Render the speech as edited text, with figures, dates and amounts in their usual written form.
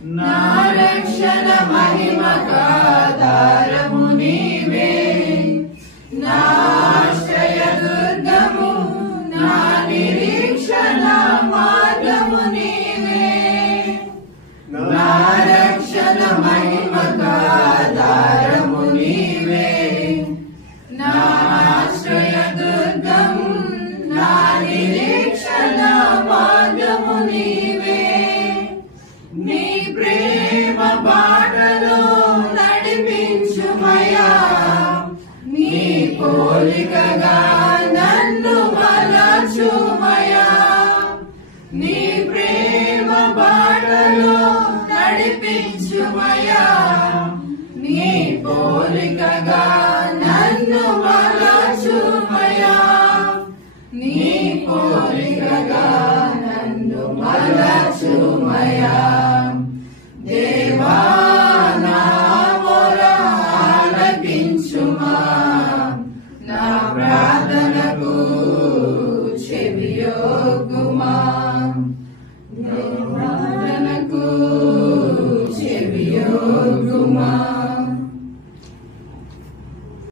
నా రక్షణ మహిమకాధారము నీవే, నా ఆశ్రయ దుర్గము, నా నిరీక్షణ మార్గము నీవే. నా రక్షణ మహిమకాధారము నీవే, నా ఆశ్రయ దుర్గము, నా నిరీక్షణ మార్గము నీవే. నీ ప్రేమ బాటలో నడిపించుమయా, నీ పోలికగా నన్ను మలచుమయా. నీ ప్రేమ బాటలో నడిపించుమయా, నీ పోలికగా నన్ను మలచుమయా. నీ పోలికగా నన్ను మలచుమయా. దేవా నా మొర ఆలకించు